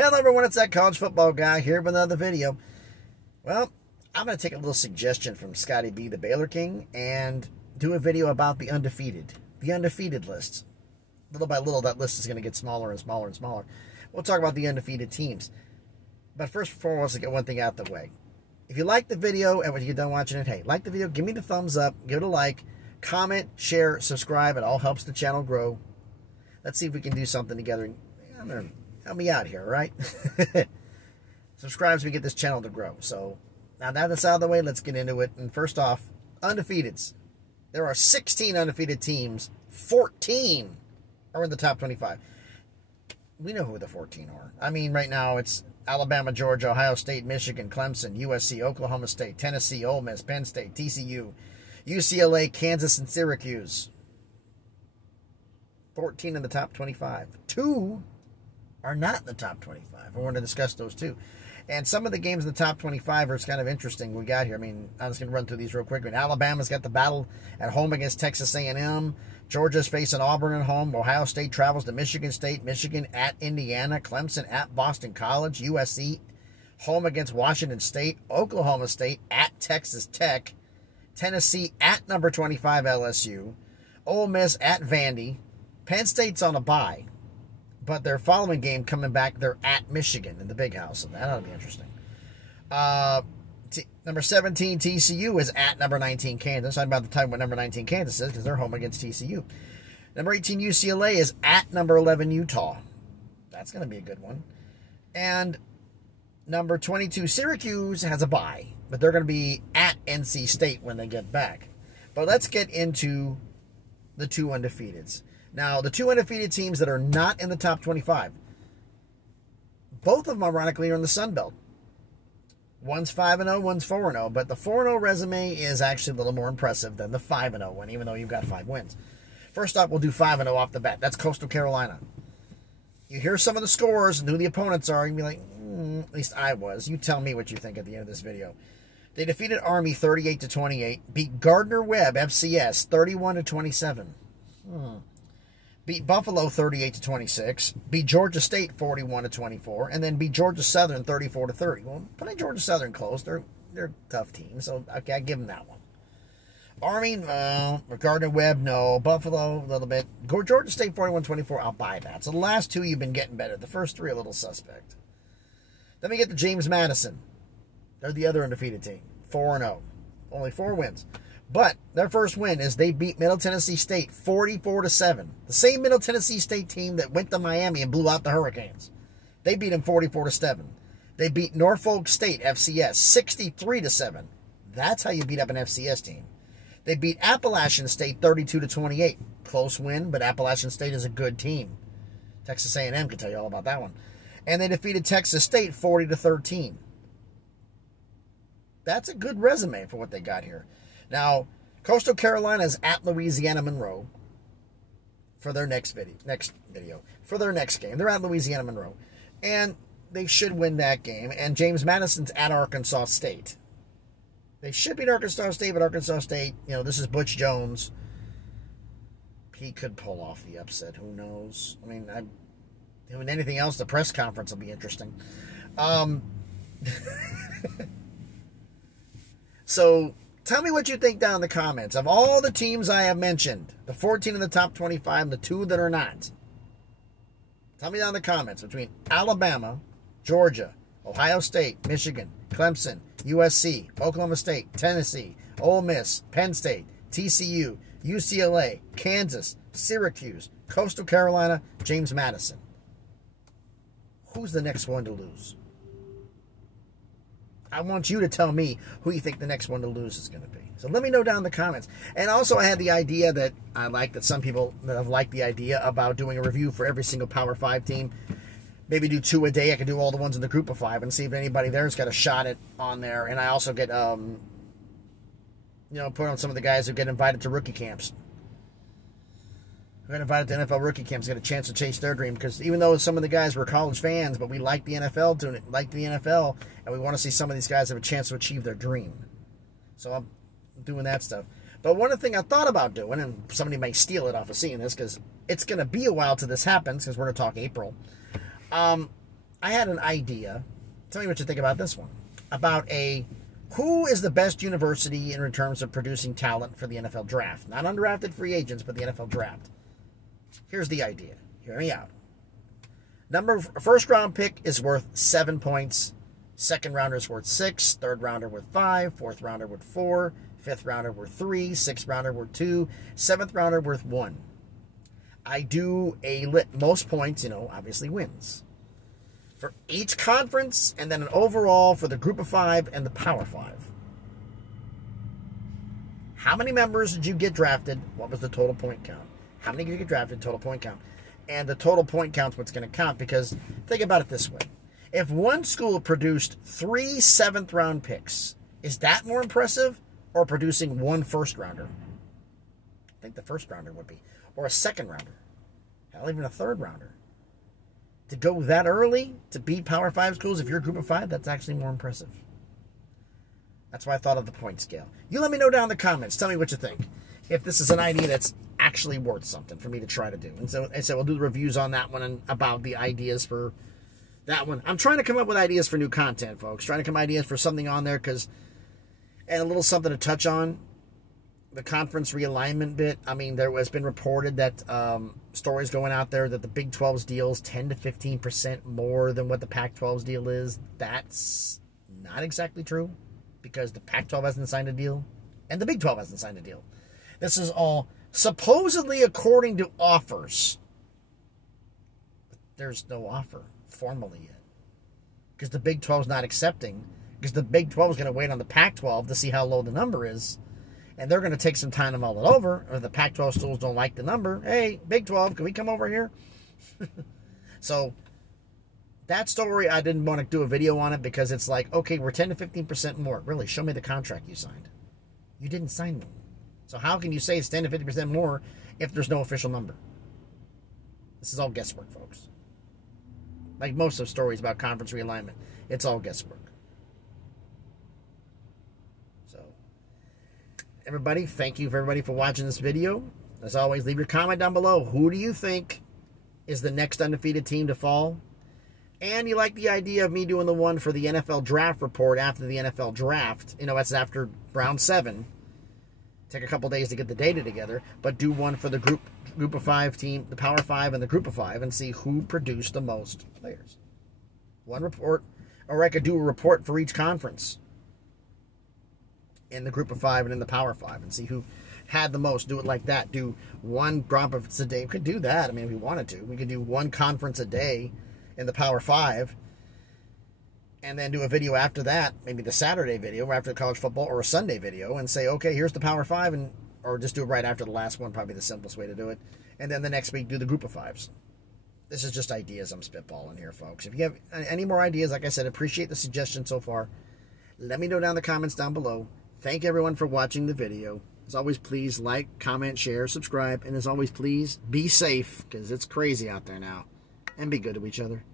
Hello everyone, it's that college football guy here with another video. Well, I'm going to take a little suggestion from Scotty B, the Baylor King, and do a video about the undefeated list. Little by little, that list is going to get smaller and smaller and smaller. We'll talk about the undefeated teams. But first and foremost, to get one thing out the way. If you like the video and when you get done watching it, hey, like the video, give me the thumbs up, give it a like, comment, share, subscribe. It all helps the channel grow. Let's see if we can do something together. Help me out here, all right? Subscribe so we get this channel to grow. So now that that's out of the way, let's get into it. And first off, undefeateds. There are 16 undefeated teams. 14 are in the top 25. We know who the 14 are. I mean, right now it's Alabama, Georgia, Ohio State, Michigan, Clemson, USC, Oklahoma State, Tennessee, Ole Miss, Penn State, TCU, UCLA, Kansas, and Syracuse. 14 in the top 25. 2 are not in the top 25. I want to discuss those too. And some of the games in the top 25 are kind of interesting we got here. I mean, I'm just going to run through these real quick. Alabama's got the battle at home against Texas A&M. Georgia's facing Auburn at home. Ohio State travels to Michigan State. Michigan at Indiana. Clemson at Boston College. USC home against Washington State. Oklahoma State at Texas Tech. Tennessee at number 25 LSU. Ole Miss at Vandy. Penn State's on a bye. But their following game coming back, they're at Michigan in the Big House. So that ought to be interesting. Number 17, TCU is at number 19, Kansas. I'm about to tell you what number 19 Kansas is because they're home against TCU. Number 18, UCLA is at number 11, Utah. That's going to be a good one. And number 22, Syracuse has a bye. But they're going to be at NC State when they get back. But let's get into the two undefeateds. Now, the two undefeated teams that are not in the top 25, both of them, ironically, are in the Sun Belt. One's 5-0, one's 4-0, but the 4-0 resume is actually a little more impressive than the 5-0 one, even though you've got 5 wins. First up, we'll do 5-0 off the bat. That's Coastal Carolina. You hear some of the scores and who the opponents are, and be like, at least I was. You tell me what you think at the end of this video. They defeated Army 38-28, beat Gardner-Webb FCS 31-27. Beat Buffalo 38-26, beat Georgia State 41-24, and then beat Georgia Southern 34-30. Well, putting Georgia Southern close, they're a tough team, so okay, I give them that one. Army, Gardner-Webb, no. Buffalo, a little bit. Georgia State 41-24, I'll buy that. So the last two, you've been getting better. The first three, a little suspect. Then we get to James Madison. They're the other undefeated team, 4-0. Only 4 wins. But their first win is they beat Middle Tennessee State 44-7. The same Middle Tennessee State team that went to Miami and blew out the Hurricanes. They beat them 44-7. They beat Norfolk State FCS 63-7. That's how you beat up an FCS team. They beat Appalachian State 32-28. Close win, but Appalachian State is a good team. Texas A&M can tell you all about that one. And they defeated Texas State 40-13. That's a good resume for what they got here. Now, Coastal Carolina is at Louisiana Monroe for their next video. For their next game. They're at Louisiana Monroe. And they should win that game. And James Madison's at Arkansas State. They should beat Arkansas State, but Arkansas State, this is Butch Jones. He could pull off the upset. Who knows? I mean, doing anything else, the press conference will be interesting. So, tell me what you think down in the comments. Of all the teams I have mentioned, the 14 in the top 25 and the 2 that are not, tell me down in the comments between Alabama, Georgia, Ohio State, Michigan, Clemson, USC, Oklahoma State, Tennessee, Ole Miss, Penn State, TCU, UCLA, Kansas, Syracuse, Coastal Carolina, James Madison. Who's the next one to lose? I want you to tell me who you think the next one to lose is going to be. So let me know down in the comments. And also I had the idea that I like that some people that have liked the idea about doing a review for every single Power 5 team. Maybe do 2 a day. I could do all the ones in the group of 5 and see if anybody there's got a shot at on there. And I also get, put on some of the guys who get invited to rookie camps. Who got invited to NFL rookie camps, get a chance to chase their dream. Because even though some of the guys were college fans, but we like the NFL, and we want to see some of these guys have a chance to achieve their dream. So I'm doing that stuff. But one of the things I thought about doing, and somebody may steal it off of seeing this, because it's going to be a while till this happens, because we're going to talk April. I had an idea. Tell me what you think about this one. About who is the best university in terms of producing talent for the NFL draft? Not undrafted free agents, but the NFL draft. Here's the idea. Hear me out. First round pick is worth 7 points. Second rounder is worth 6. Third rounder worth 5. Fourth rounder worth 4. Fifth rounder worth 3. Sixth rounder worth 2. Seventh rounder worth 1. I do most points, obviously wins. For each conference, and then an overall for the group of 5 and the power 5. How many members did you get drafted? What was the total point count? How many did you get drafted? Total point count. And the total point count's what's going to count, because think about it this way. If one school produced 3 7th-round picks, is that more impressive, or producing 1 first-rounder? I think the first-rounder would be. Or a second-rounder. Hell, even a third-rounder. To go that early, to beat Power 5 schools, if you're a group of 5, that's actually more impressive. That's why I thought of the point scale. You let me know down in the comments. Tell me what you think. If this is an idea that's actually worth something for me to try to do. And so we'll do the reviews on that one and about the ideas for that one. I'm trying to come up with ideas for new content, folks. Trying to come up with ideas for something on there, and a little something to touch on. The conference realignment bit. I mean, there has been reported that stories going out there that the Big 12's deal is 10 to 15% more than what the Pac-12's deal is. That's not exactly true, because the Pac-12 hasn't signed a deal and the Big 12 hasn't signed a deal. This is all supposedly according to offers. But there's no offer formally yet, because the Big 12's not accepting, because the Big 12 is going to wait on the Pac-12 to see how low the number is. And they're going to take some time to mull it over. Or if the Pac-12 schools don't like the number, hey, Big 12, can we come over here? So that story, I didn't want to do a video on it, because it's like, okay, we're 10 to 15% more. Really, show me the contract you signed. You didn't sign one. So how can you say it's 10 to 50% more if there's no official number? This is all guesswork, folks. Like most of stories about conference realignment, it's all guesswork. Everybody, thank you for everybody for watching this video. As always, leave your comment down below. Who do you think is the next undefeated team to fall? And you like the idea of me doing the one for the NFL draft report after the NFL draft. That's after round 7. Take a couple days to get the data together, but do one for the group of 5 team, the Power 5 and the group of 5, and see who produced the most players. One report, or I could do a report for each conference in the group of 5 and in the Power 5, and see who had the most. Do it like that. Do one conference a day. We could do that. I mean, if we wanted to. We could do one conference a day in the Power 5, and then do a video after that, maybe the Saturday video after college football, or a Sunday video, and say, okay, here's the Power 5, or just do it right after the last one, probably the simplest way to do it. And then the next week, do the group of 5s. This is just ideas I'm spitballing here, folks. If you have any more ideas, like I said, appreciate the suggestions so far. Let me know down in the comments down below. Thank everyone for watching the video. As always, please like, comment, share, subscribe, and as always, please be safe, because it's crazy out there now, and be good to each other.